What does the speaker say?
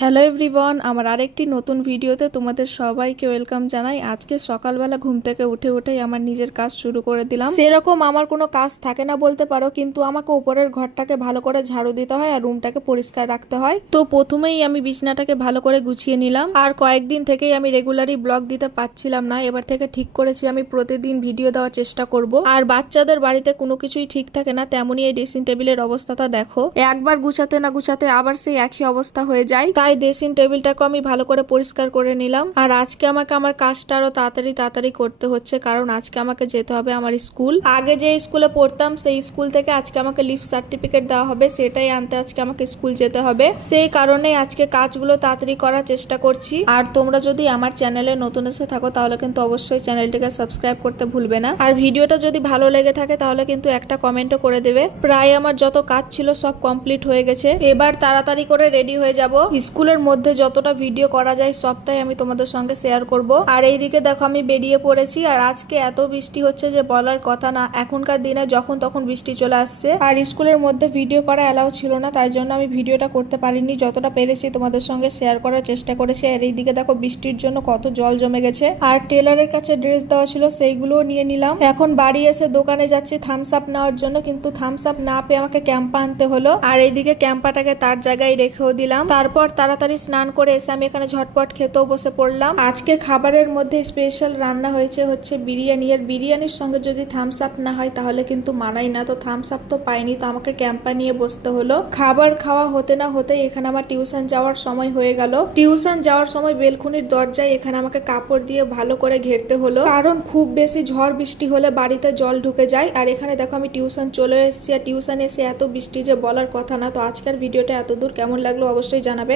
Hello everyone, আমার আরেকটি নতুন ভিডিওতে তোমাদের সবাইকে ওয়েলকাম জানাই। আজকে সকালবেলা ঘুম থেকে উঠেই আমার নিজের কাজ শুরু করে দিলাম। সেরকম আমার কোনো কাজ থাকে না বলতে পারো, কিন্তু আমাকে উপরের ঘরটাকে ভালো করে ঝাড়ু দিতে হয় আর রুমটাকে পরিষ্কার রাখতে হয়। তো প্রথমেই আমি বিছনাটাকে ভালো করে গুছিয়ে নিলাম। আর কয়েকদিন থেকেই আমি রেগুলারই ব্লগ দিতে পারছিলাম না, এবার থেকে ঠিক করেছি আমি প্রতিদিন ভিডিও দেওয়ার চেষ্টা করব। আর বাচ্চাদের বাড়িতে কোনো কিছুই ঠিক থাকে না, তেমনই এই ড্রেসিং টেবিলের অবস্থাটা দেখো। একবার গুছাতে না গুছাতে আবার সেই একই অবস্থা হয়ে যায়। তাই ড্রেসিং টেবিলটাকে আমি ভালো করে পরিষ্কার করে নিলাম। আর আজকে আমাকে আমার কাজটা আরো তাড়াতাড়ি করতে হচ্ছে, কারণ আজকে আমাকে যেতে হবে আমার স্কুল। আগে যে স্কুলে পড়তাম সেই স্কুল থেকে আজকে আমাকে লিভ সার্টিফিকেট দেওয়া হবে, সেটাই আনতে আজকে আমাকে স্কুল যেতে হবে। সেই কারণে আজকে কাজগুলো তাড়াতাড়ি করার চেষ্টা করছি। আর তোমরা যদি আমার চ্যানেলে নতুন এসে থাকো তাহলে কিন্তু অবশ্যই চ্যানেলটিকে সাবস্ক্রাইব করতে ভুলবে না। আর ভিডিওটা যদি ভালো লেগে থাকে তাহলে কিন্তু একটা কমেন্টও করে দেবে। প্রায় আমার যত কাজ ছিল সব কমপ্লিট হয়ে গেছে, এবার তাড়াতাড়ি করে রেডি হয়ে যাব। স্কুলের মধ্যে যতটা ভিডিও করা যায় সবটাই আমি তোমাদের সঙ্গে শেয়ার করব। আর এইদিকে দেখো আমি বেরিয়ে পড়েছি। আর আজকে এত বৃষ্টি হচ্ছে যে বলার কথা না। এখনকার দিনে যখন তখন বৃষ্টি চলে আসছে, আর স্কুলের মধ্যে ভিডিও করা অ্যালাউ ছিল না, তাই জন্য আমি ভিডিওটা করতে পারিনি। যতটা পেরেছি তোমাদের সঙ্গে শেয়ার করার চেষ্টা করেছি। আর এইদিকে দেখো বৃষ্টির জন্য কত জল জমে গেছে। আর টেলারের কাছে ড্রেস দেওয়া ছিল, সেইগুলোও নিয়ে নিলাম। এখন বাড়ি এসে দোকানে যাচ্ছি থামস আপ নেওয়ার জন্য, কিন্তু থামস আপ না পেয়ে আমাকে ক্যাম্পা আনতে হলো। আর এইদিকে ক্যাম্পাটাকে তার জায়গায় রেখেও দিলাম। তারপর তাড়াতাড়ি স্নান করে এসে আমি এখানে ঝটপট খেতেও বসে পড়লাম। আজকে খাবারের মধ্যে স্পেশাল রান্না হচ্ছে বিরিয়ানি। আর বিরিয়ানির সঙ্গে যদি থামস আপ না হয় তাহলে কিন্তু মানাই না। তো থামস আপ তো পাইনি, তো আমাকে ক্যাম্পা নিয়ে বসতে হলো। খাবার খাওয়া হতে না হতেই এখানে আমার টিউশন যাওয়ার সময় হয়ে গেল। টিউশন যাওয়ার সময় বেলকুনির দরজায় এখানে আমাকে কাপড় দিয়ে ভালো করে ঘেরতে হলো, কারণ খুব বেশি ঝড় বৃষ্টি হলে বাড়িতে জল ঢুকে যায়। আর এখানে দেখো আমি টিউশন চলে এসেছি। আর টিউশন এসে এত বৃষ্টি যে বলার কথা না। তো আজকের ভিডিওটা এত দূর কেমন লাগলো অবশ্যই জানাবে।